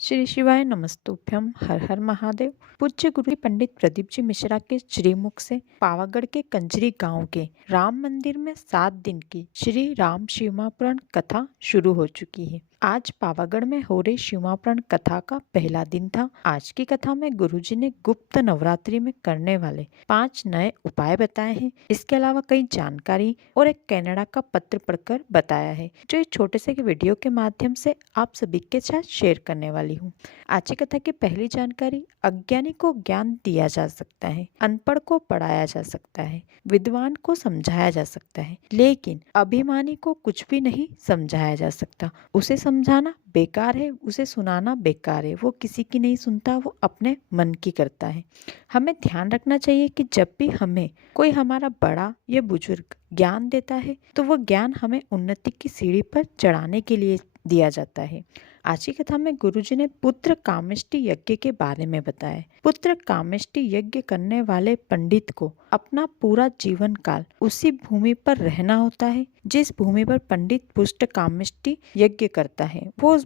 श्री शिवाय नमस्तुभ्यम। हर हर महादेव। पूज्य गुरु पंडित प्रदीप जी मिश्रा के श्रीमुख से पावागढ़ के कंजरी गांव के राम मंदिर में 7 दिन की श्री राम शिवमापुराण कथा शुरू हो चुकी है। आज पावागढ़ में हो रही शिवमापुराण कथा का पहला दिन था। आज की कथा में गुरुजी ने गुप्त नवरात्रि में करने वाले 5 नए उपाय बताए हैं। इसके अलावा कई जानकारी और एक कनाडा का पत्र पढ़कर बताया है, जो इस छोटे से वीडियो के माध्यम से आप सभी के साथ शेयर करने वाली हूँ। आज की कथा की पहली जानकारी, अज्ञानी को ज्ञान दिया जा सकता है, अनपढ़ को पढ़ाया जा सकता है, विद्वान को समझाया जा सकता है, लेकिन अभिमानी को कुछ भी नहीं समझाया जा सकता। उसे समझाना बेकार है, उसे सुनाना बेकार है। वो किसी की नहीं सुनता, वो अपने मन की करता है। हमें ध्यान रखना चाहिए कि जब भी हमें कोई हमारा बड़ा या बुजुर्ग ज्ञान देता है तो वो ज्ञान हमें उन्नति की सीढ़ी पर चढ़ाने के लिए दिया जाता है। आज की कथा में गुरुजी ने पुत्र कामेष्टि यज्ञ के बारे में बताया। पुत्र कामेष्टि यज्ञ करने वाले पंडित को अपना पूरा जीवन काल उसी भूमि पर रहना होता है जिस भूमि पर पंडित पुत्र कामेष्टि यज्ञ करता है। वो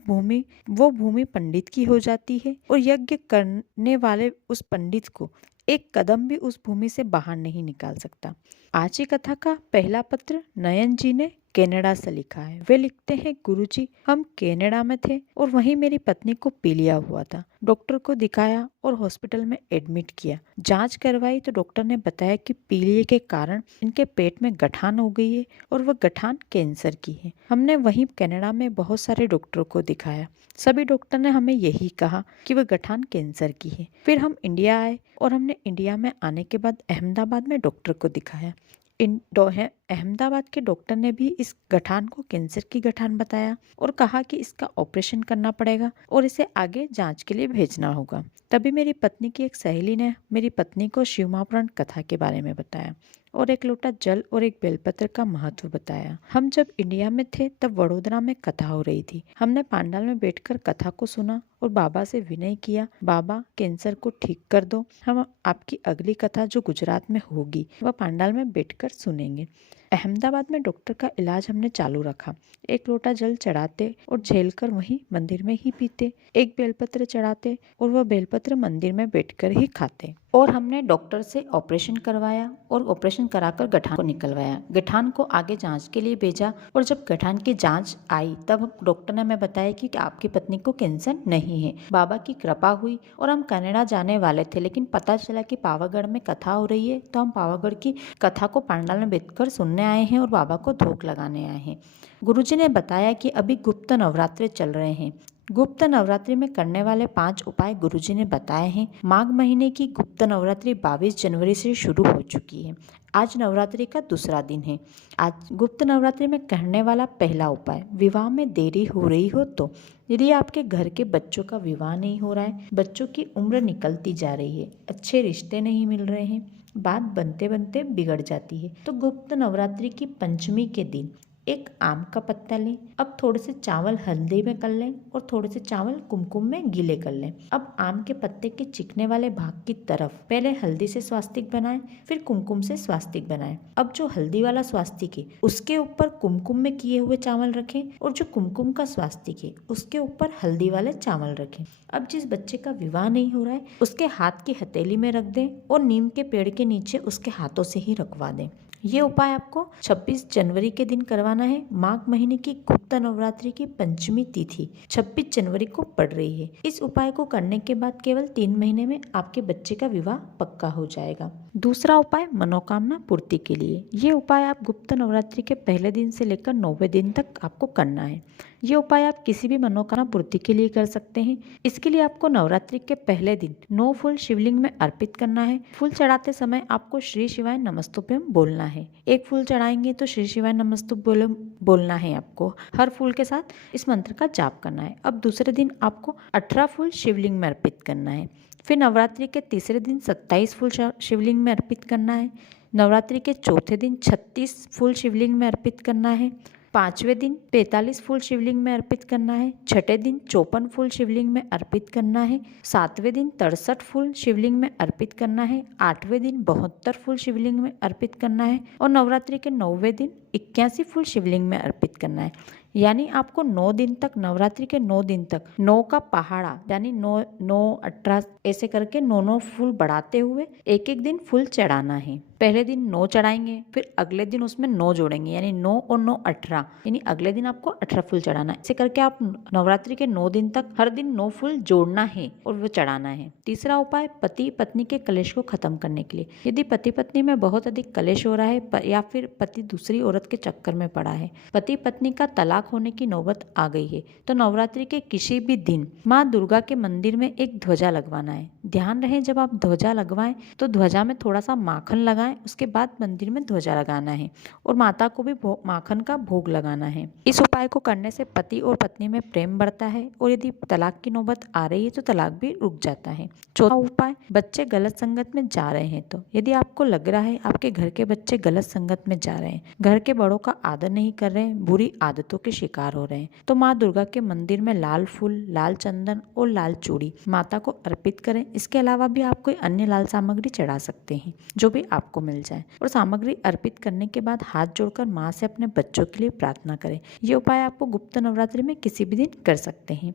भूमि पंडित की हो जाती है और यज्ञ करने वाले उस पंडित को एक कदम भी उस भूमि से बाहर नहीं निकाल सकता। आज की कथा का पहला पत्र नयन जी ने कनाडा से लिखा है। वे लिखते हैं, गुरुजी, हम कनाडा में थे और वहीं मेरी पत्नी को पीलिया हुआ था। डॉक्टर को दिखाया और हॉस्पिटल में एडमिट किया। जांच करवाई तो डॉक्टर ने बताया कि पीलिया के कारण इनके पेट में गठान हो गई है और वह गठान कैंसर की है। हमने वहीं कनाडा में बहुत सारे डॉक्टरों को दिखाया। सभी डॉक्टर ने हमें यही कहा कि वह गठान कैंसर की है। फिर हम इंडिया आए और हमने इंडिया में आने के बाद अहमदाबाद में डॉक्टर को दिखाया। अहमदाबाद के डॉक्टर ने भी इस गठान को कैंसर की गठान बताया और कहा कि इसका ऑपरेशन करना पड़ेगा और इसे आगे जांच के लिए भेजना होगा। तभी मेरी पत्नी की एक सहेली ने मेरी पत्नी को शिवमापुराण कथा के बारे में बताया और एक लोटा जल और एक बेलपत्र का महत्व बताया। हम जब इंडिया में थे तब वडोदरा में कथा हो रही थी। हमने पांडाल में बैठकर कथा को सुना और बाबा से विनय किया, बाबा कैंसर को ठीक कर दो। हम आपकी अगली कथा जो गुजरात में होगी वह पांडाल में बैठकर सुनेंगे। अहमदाबाद में डॉक्टर का इलाज हमने चालू रखा। एक लोटा जल चढ़ाते और झेलकर वहीं मंदिर में ही पीते, एक बेलपत्र चढ़ाते और वह बेलपत्र मंदिर में बैठकर ही खाते। और हमने डॉक्टर से ऑपरेशन करवाया और ऑपरेशन कराकर गठान को निकलवाया। गठान को आगे जांच के लिए भेजा और जब गठान की जांच आई तब डॉक्टर ने हमें बताया कि आपकी पत्नी को कैंसर नहीं है। बाबा की कृपा हुई और हम कनाडा जाने वाले थे, लेकिन पता चला कि पावागढ़ में कथा हो रही है तो हम पावागढ़ की कथा को पांडाल में बैठकर सुनने आए हैं और बाबा को धूप लगाने आए हैं। गुरुजी ने बताया कि अभी गुप्त नवरात्रे चल रहे हैं। गुप्त नवरात्रि में करने वाले 5 उपाय गुरुजी ने बताए हैं। माघ महीने की गुप्त नवरात्रि 22 जनवरी से शुरू हो चुकी है। आज नवरात्रि का दूसरा दिन है। आज गुप्त नवरात्रि में करने वाला पहला उपाय, विवाह में देरी हो रही हो तो यदि आपके घर के बच्चों का विवाह नहीं हो रहा है, बच्चों की उम्र निकलती जा रही है, अच्छे रिश्ते नहीं मिल रहे हैं, बात बनते बनते बिगड़ जाती है, तो गुप्त नवरात्रि की पंचमी के दिन एक आम का पत्ता लें। अब थोड़े से चावल हल्दी में कर लें और थोड़े से चावल कुमकुम में गीले कर लें। अब आम के पत्ते के चिकने वाले भाग की तरफ पहले हल्दी से स्वास्तिक बनाएं, फिर कुमकुम से स्वास्तिक बनाएं। अब जो हल्दी वाला स्वास्तिक है उसके ऊपर कुमकुम में किए हुए चावल रखें और जो कुमकुम का स्वास्तिक है उसके ऊपर हल्दी वाले चावल रखें। अब जिस बच्चे का विवाह नहीं हो रहा है उसके हाथ की हथेली में रख दें और नीम के पेड़ के नीचे उसके हाथों से ही रखवा दें। ये उपाय आपको 26 जनवरी के दिन करवाना है। माघ महीने की गुप्त नवरात्रि की पंचमी तिथि 26 जनवरी को पड़ रही है। इस उपाय को करने के बाद केवल 3 महीने में आपके बच्चे का विवाह पक्का हो जाएगा। दूसरा उपाय मनोकामना पूर्ति के लिए। ये उपाय आप गुप्त नवरात्रि के पहले दिन से लेकर 9वें दिन तक आपको करना है। ये उपाय आप किसी भी मनोकामना पूर्ति के लिए कर सकते हैं। इसके लिए आपको नवरात्रि के पहले दिन 9 फूल शिवलिंग में अर्पित करना है। फूल चढ़ाते समय आपको श्री शिवाय नमस्तुभ्यम बोलना है। एक फूल चढ़ाएंगे तो श्री शिवाय नमस्तुभ्यम बोलना है आपको। हर फूल के साथ इस मंत्र का जाप करना है। अब दूसरे दिन आपको 18 फूल शिवलिंग में अर्पित करना है। फिर नवरात्रि के तीसरे दिन 27 फूल शिवलिंग में अर्पित करना है। नवरात्रि के चौथे दिन 36 फूल शिवलिंग में अर्पित करना है। 5वें दिन 45 फूल शिवलिंग में अर्पित करना है। छठे दिन 54 फूल शिवलिंग में अर्पित करना है। 7वें दिन 63 फूल शिवलिंग में अर्पित करना है। 8वें दिन 72 फूल शिवलिंग में अर्पित करना है और नवरात्रि के 9वें दिन 81 फूल शिवलिंग में अर्पित करना है। यानी आपको 9 दिन तक, नवरात्रि के 9 दिन तक 9 का पहाड़ा यानी 9 18 ऐसे करके 9 फूल बढ़ाते हुए एक एक दिन फूल चढ़ाना है। पहले दिन 9 चढ़ाएंगे, फिर अगले दिन उसमें 9 जोड़ेंगे यानी 9 और 9 18, यानी अगले दिन आपको 18 फूल चढ़ाना है। ऐसे करके आप नवरात्रि के 9 दिन तक हर दिन 9 फूल जोड़ना है और वो चढ़ाना है। तीसरा उपाय पति पत्नी के कलेश को खत्म करने के लिए। यदि पति पत्नी में बहुत अधिक कलेश हो रहा है या फिर पति दूसरी औरत के चक्कर में पड़ा है, पति पत्नी का तलाक होने की नौबत आ गई है, तो नवरात्रि के किसी भी दिन माँ दुर्गा के मंदिर में एक ध्वजा लगवाना है। ध्यान रहे जब आप ध्वजा लगवाएं तो ध्वजा में थोड़ा सा माखन लगाएं, उसके बाद मंदिर में ध्वजा लगाना है और माता को भी माखन का भोग लगाना है। इस उपाय को करने से पति और पत्नी में प्रेम बढ़ता है और यदि तलाक की नौबत आ रही है तो तलाक भी रुक जाता है। चौथा उपाय, बच्चे गलत संगत में जा रहे हैं तो यदि आपको लग रहा है आपके घर के बच्चे गलत संगत में जा रहे हैं, घर के बड़ों का आदर नहीं कर रहे हैं, बुरी आदतों के शिकार हो रहे हैं, तो माँ दुर्गा के मंदिर में लाल फूल, लाल चंदन और लाल चूड़ी माता को अर्पित करें। इसके अलावा भी आप कोई अन्य लाल सामग्री चढ़ा सकते हैं जो भी आपको मिल जाए, और सामग्री अर्पित करने के बाद हाथ जोड़कर माँ से अपने बच्चों के लिए प्रार्थना करें। ये उपाय आपको गुप्त नवरात्रि में किसी भी दिन कर सकते हैं।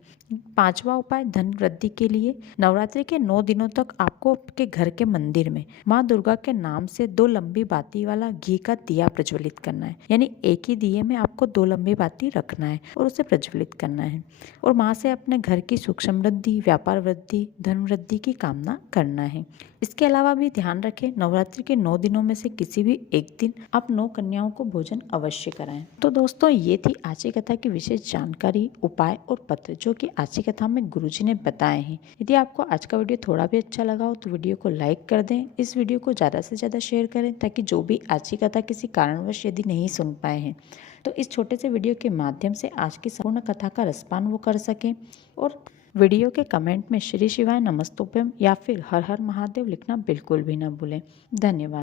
पांचवा उपाय, धन वृद्धि के लिए। नवरात्रि के 9 दिनों तक आपको आपके घर के मंदिर में माँ दुर्गा के नाम से 2 लंबी बाती वाला घी का दिया प्रज्वलित करना है, यानी एक ही दिए में आपको 2 लंबी बाती रखना है और उसे प्रज्वलित करना है और माँ से अपने घर की सुख समृद्धि, व्यापार वृद्धि, धन वृद्धि की कामना करना है। इसके अलावा भी ध्यान रखें नवरात्रि के 9 दिनों में से किसी भी एक दिन आप 9 कन्याओं को भोजन अवश्य कराएं। तो दोस्तों ये थी आज की कथा की विशेष जानकारी, उपाय और पत्र जो कि आज की कथा में गुरुजी ने बताए हैं। यदि आपको आज का वीडियो थोड़ा भी अच्छा लगा हो तो वीडियो को लाइक कर दें, इस वीडियो को ज़्यादा से ज़्यादा शेयर करें ताकि जो भी आज की कथा किसी कारणवश यदि नहीं सुन पाए हैं तो इस छोटे से वीडियो के माध्यम से आज की संपूर्ण कथा का रसपान वो कर सकें। और वीडियो के कमेंट में श्री शिवाय नमस्तुभ्यम या फिर हर हर महादेव लिखना बिल्कुल भी न भूलें। धन्यवाद।